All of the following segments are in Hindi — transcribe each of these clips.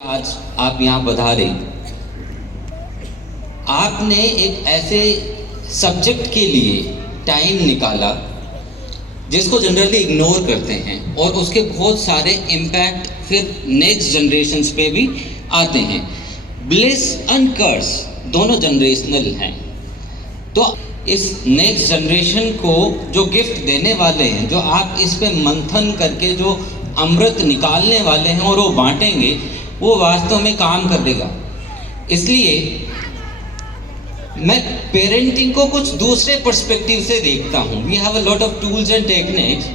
आज आप यहाँ पधारे, आपने एक ऐसे सब्जेक्ट के लिए टाइम निकाला जिसको जनरली इग्नोर करते हैं और उसके बहुत सारे इम्पैक्ट फिर नेक्स्ट जनरेशन्स पे भी आते हैं। ब्लिस एंड कर्स दोनों जनरेशनल हैं, तो इस नेक्स्ट जनरेशन को जो गिफ्ट देने वाले हैं, जो आप इस पे मंथन करके जो अमृत निकालने वाले हैं और वो बांटेंगे, वो वास्तव में काम करेगा। इसलिए मैं पेरेंटिंग को कुछ दूसरे पर्सपेक्टिव से देखता हूँ। We have a lot of tools and techniques,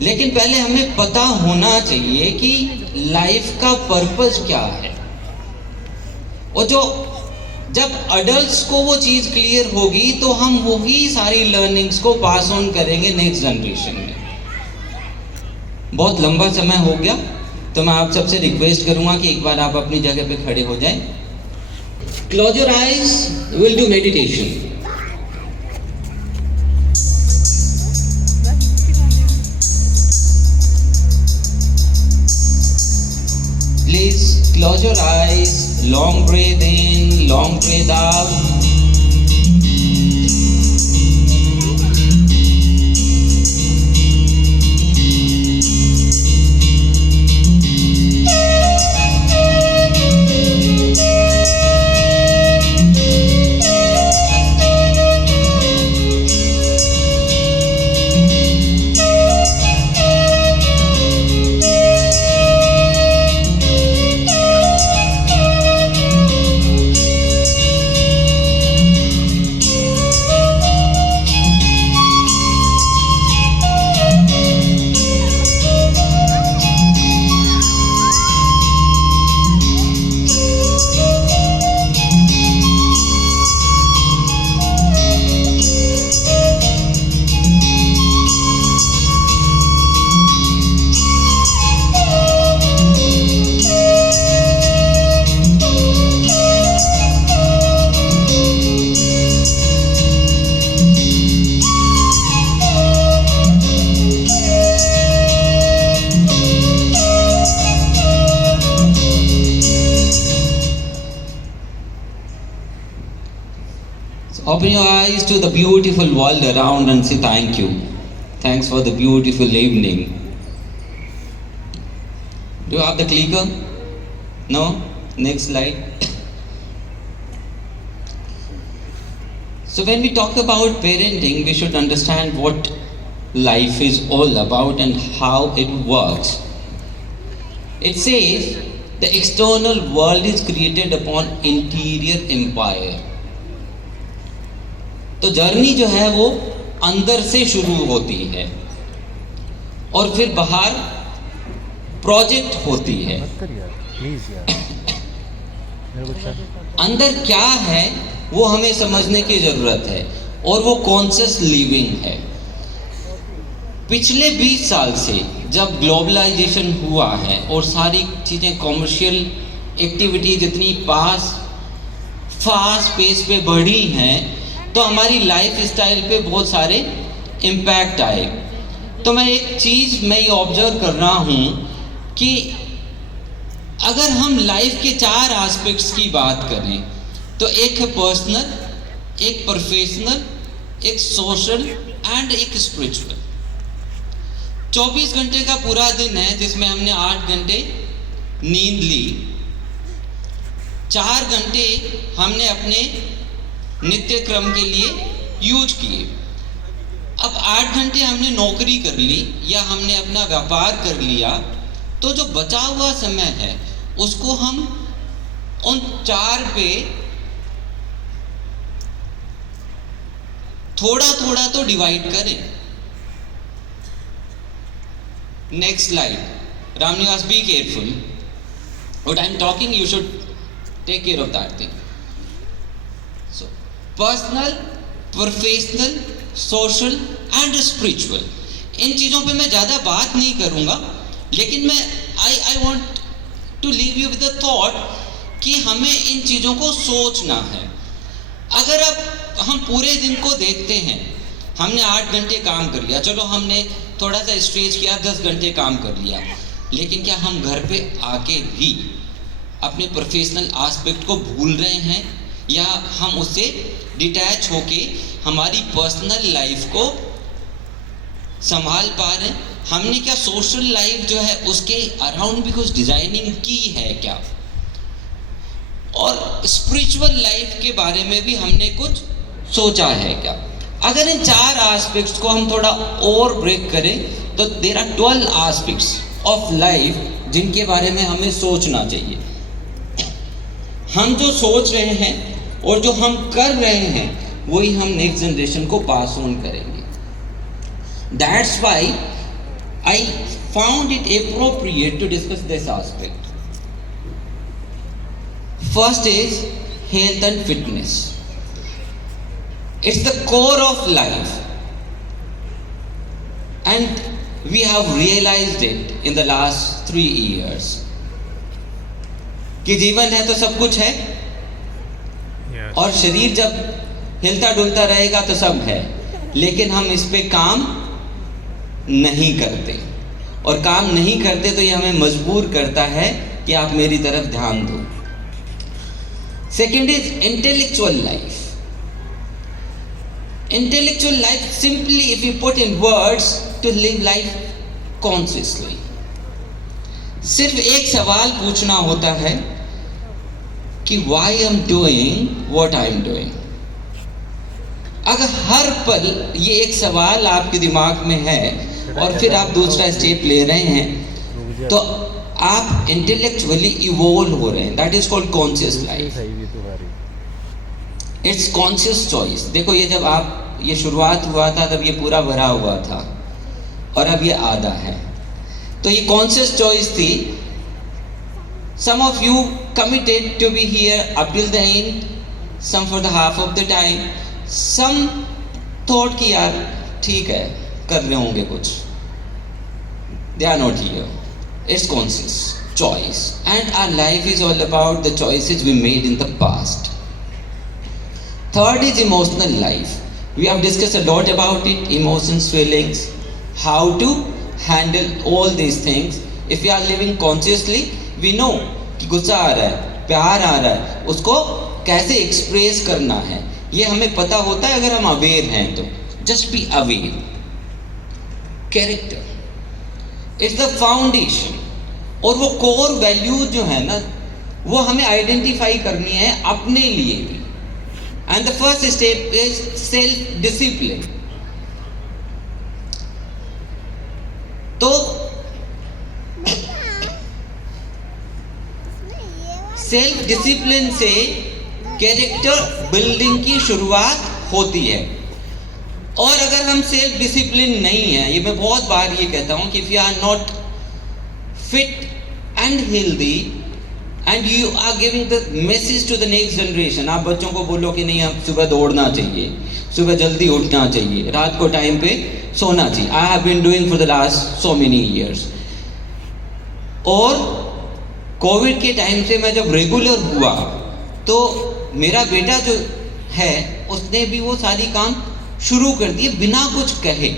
लेकिन पहले हमें पता होना चाहिए कि लाइफ का पर्पस क्या है। और जब अडल्ट्स को वो चीज़ क्लियर होगी तो हम वही सारी लर्निंग्स को पास ऑन करेंगे नेक्स्ट जनरेशन में। बहुत लंबा समय हो गया, तो मैं आप सबसे रिक्वेस्ट करूंगा कि एक बार आप अपनी जगह पे खड़े हो जाएं। Close your eyes, will do meditation. Please close your eyes, long breath in, long breath out. Open your eyes to the beautiful world around and say thank you. Thanks for the beautiful evening. Do you have the clicker? No? Next slide. So when we talk about parenting, we should understand what life is all about and how it works. It says the external world is created upon interior empire. तो जर्नी जो है वो अंदर से शुरू होती है और फिर बाहर प्रोजेक्ट होती है। अंदर क्या है वो हमें समझने की जरूरत है, और वो कॉन्शियस लिविंग है। पिछले 20 साल से जब ग्लोबलाइजेशन हुआ है और सारी चीज़ें कॉमर्शियल एक्टिविटीज इतनी फास्ट पेस पे बढ़ी हैं, तो हमारी लाइफ स्टाइल पे बहुत सारे इम्पैक्ट आए। तो मैं एक चीज़ मैं ये ऑब्जर्व कर रहा हूँ कि अगर हम लाइफ के 4 एस्पेक्ट्स की बात करें तो एक है पर्सनल, एक प्रोफेशनल, एक सोशल एंड एक स्पिरिचुअल। 24 घंटे का पूरा दिन है जिसमें हमने 8 घंटे नींद ली, 4 घंटे हमने अपने नित्य क्रम के लिए यूज किए। अब 8 घंटे हमने नौकरी कर ली या हमने अपना व्यापार कर लिया, तो जो बचा हुआ समय है उसको हम उन 4 पे थोड़ा थोड़ा तो डिवाइड करें। Next slide. Ramniwas, be careful what I am talking, you should take care of that thing. Personal, professional, social and spiritual, इन चीज़ों पे मैं ज़्यादा बात नहीं करूँगा, लेकिन मैं I want to leave you with the thought कि हमें इन चीज़ों को सोचना है। अगर अब हम पूरे दिन को देखते हैं, हमने 8 घंटे काम कर लिया, चलो हमने थोड़ा सा स्ट्रेच किया, 10 घंटे काम कर लिया, लेकिन क्या हम घर पे आके भी अपने प्रोफेशनल एस्पेक्ट को भूल रहे हैं, या हम उससे डिटैच होके हमारी पर्सनल लाइफ को संभाल पा रहे हैं? हमने क्या सोशल लाइफ जो है उसके अराउंड भी कुछ डिजाइनिंग की है क्या? और स्पिरिचुअल लाइफ के बारे में भी हमने कुछ सोचा है क्या? अगर इन 4 एस्पेक्ट्स को हम थोड़ा और ब्रेक करें तो there are 12 aspects of life जिनके बारे में हमें सोचना चाहिए। हम जो सोच रहे हैं और जो हम कर रहे हैं वही हम नेक्स्ट जनरेशन को पास ऑन करेंगे। That's why I found it appropriate to discuss this aspect. First is health and fitness. It's the core of life and we have realized it in the last 3 years कि जीवन है तो सब कुछ है, और शरीर जब हिलता डुलता रहेगा तो सब है, लेकिन हम इस पे काम नहीं करते, और काम नहीं करते तो ये हमें मजबूर करता है कि आप मेरी तरफ ध्यान दो। Second is intellectual life. Intellectual life, simply if you put in words, to live life consciously. सिर्फ एक सवाल पूछना होता है कि why I'm doing what I'm doing. अगर हर पल ये एक सवाल आपके दिमाग में है और फिर आप दूसरा स्टेप ले रहे हैं तो आप इंटेलेक्चुअली इवोल्व हो रहे हैं। That is called conscious life. It's conscious choice. देखो ये जब आप ये शुरुआत हुआ था तब ये पूरा भरा हुआ था और अब ये आधा है, तो ये कॉन्शियस चॉइस थी। Some of you committed to be here up till the end, some for the half of the time, some thought कि यार ठीक है कर रहे होंगे कुछ, they are not here. It's conscious choice and our life is all about the choices we made in the past. Third is emotional life. We have discussed a lot about it, emotions, feelings, how to handle all these things. If we are living consciously, we know कि गुस्सा आ रहा है, प्यार आ रहा है, उसको कैसे एक्सप्रेस करना है, ये हमें पता होता है अगर हम अवेयर हैं तो। Just be aware. Character. It's the foundation. और वो कोर वैल्यू जो है ना वो हमें आइडेंटिफाई करनी है अपने लिए भी। And the first step is self-discipline. तो सेल्फ डिसिप्लिन से कैरेक्टर बिल्डिंग की शुरुआत होती है। और अगर हम सेल्फ डिसिप्लिन नहीं है, ये मैं बहुत बार ये कहता हूं कि if you are not fit and healthy and you are giving the message to the next generation, आप बच्चों को बोलो कि नहीं हम सुबह दौड़ना चाहिए, सुबह जल्दी उठना चाहिए, रात को टाइम पे सोना चाहिए। I have been doing for the last so many years. और कोविड के टाइम से मैं जब रेगुलर हुआ तो मेरा बेटा जो है उसने भी वो सारी काम शुरू कर दिए बिना कुछ कहे।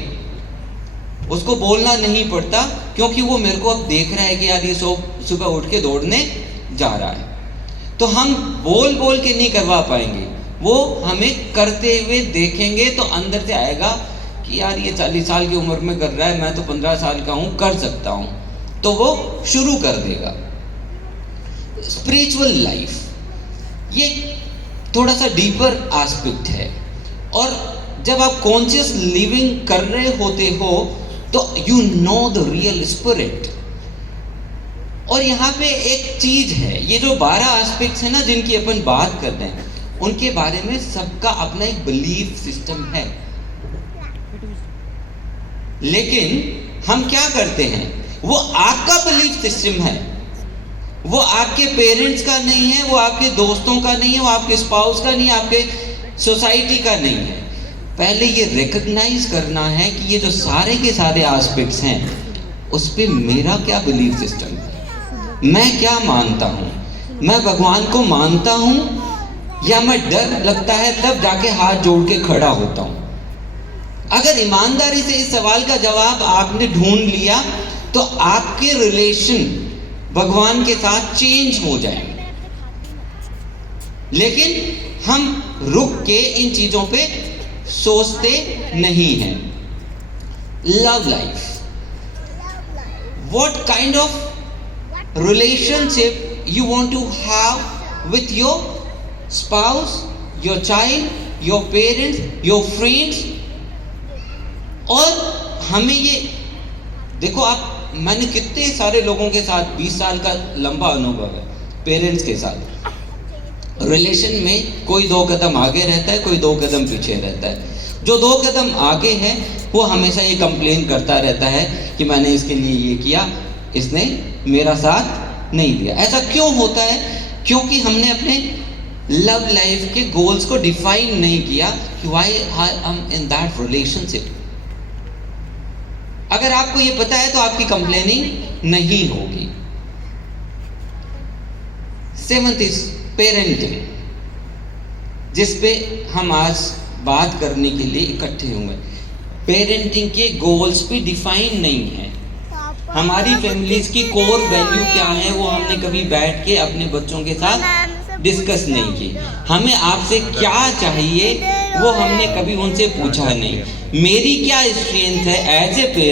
उसको बोलना नहीं पड़ता क्योंकि वो मेरे को अब देख रहा है कि यार ये सुबह उठ के दौड़ने जा रहा है। तो हम बोल बोल के नहीं करवा पाएंगे, वो हमें करते हुए देखेंगे तो अंदर से आएगा कि यार ये 40 साल की उम्र में कर रहा है, मैं तो 15 साल का हूँ, कर सकता हूँ, तो वो शुरू कर देगा। स्पिरिचुअल लाइफ ये थोड़ा सा डीपर एस्पेक्ट है, और जब आप कॉन्शियस लिविंग कर रहे होते हो तो you know the real spirit. और यहाँ पे एक चीज है, ये जो 12 एस्पेक्ट्स है ना जिनकी अपन बात कर रहे हैं, उनके बारे में सबका अपना एक बिलीफ सिस्टम है। लेकिन हम क्या करते हैं, वो आपका बिलीफ सिस्टम है, वो आपके पेरेंट्स का नहीं है, वो आपके दोस्तों का नहीं है, वो आपके स्पाउस का नहीं है, आपके सोसाइटी का नहीं है। पहले ये रिकॉग्नाइज करना है कि ये जो सारे के सारे एस्पेक्ट्स हैं उस पे मेरा क्या बिलीफ सिस्टम है, मैं क्या मानता हूँ, मैं भगवान को मानता हूँ या मैं डर लगता है तब जाके हाथ जोड़ के खड़ा होता हूँ। अगर ईमानदारी से इस सवाल का जवाब आपने ढूंढ लिया तो आपके रिलेशन भगवान के साथ चेंज हो जाएंगे। लेकिन हम रुक के इन चीजों पे सोचते नहीं हैं। Love life, what kind of relationship you want to have with your spouse, your child, your parents, your friends? और हमें ये देखो, आप मैंने कितने सारे लोगों के साथ 20 साल का लंबा अनुभव है पेरेंट्स के साथ। रिलेशन में कोई 2 कदम आगे रहता है, कोई 2 कदम पीछे रहता है। जो 2 कदम आगे है वो हमेशा ये कंप्लेन करता रहता है कि मैंने इसके लिए ये किया, इसने मेरा साथ नहीं दिया। ऐसा क्यों होता है? क्योंकि हमने अपने लव लाइफ के गोल्स को डिफाइन नहीं किया कि why I am in that relationship. अगर आपको ये पता है तो आपकी कंप्लेनिंग नहीं होगी। 7th इज पेरेंटिंग, जिस पे हम आज बात करने के लिए इकट्ठे हुए। पेरेंटिंग के गोल्स भी डिफाइन नहीं है। हमारी फैमिलीज की कोर वैल्यू क्या है वो हमने कभी बैठ के अपने बच्चों के साथ डिस्कस नहीं की। हमें आपसे क्या चाहिए वो हमने कभी उनसे पूछा नहीं। मेरी क्या स्ट्रेंथ है एज ए पेरेंट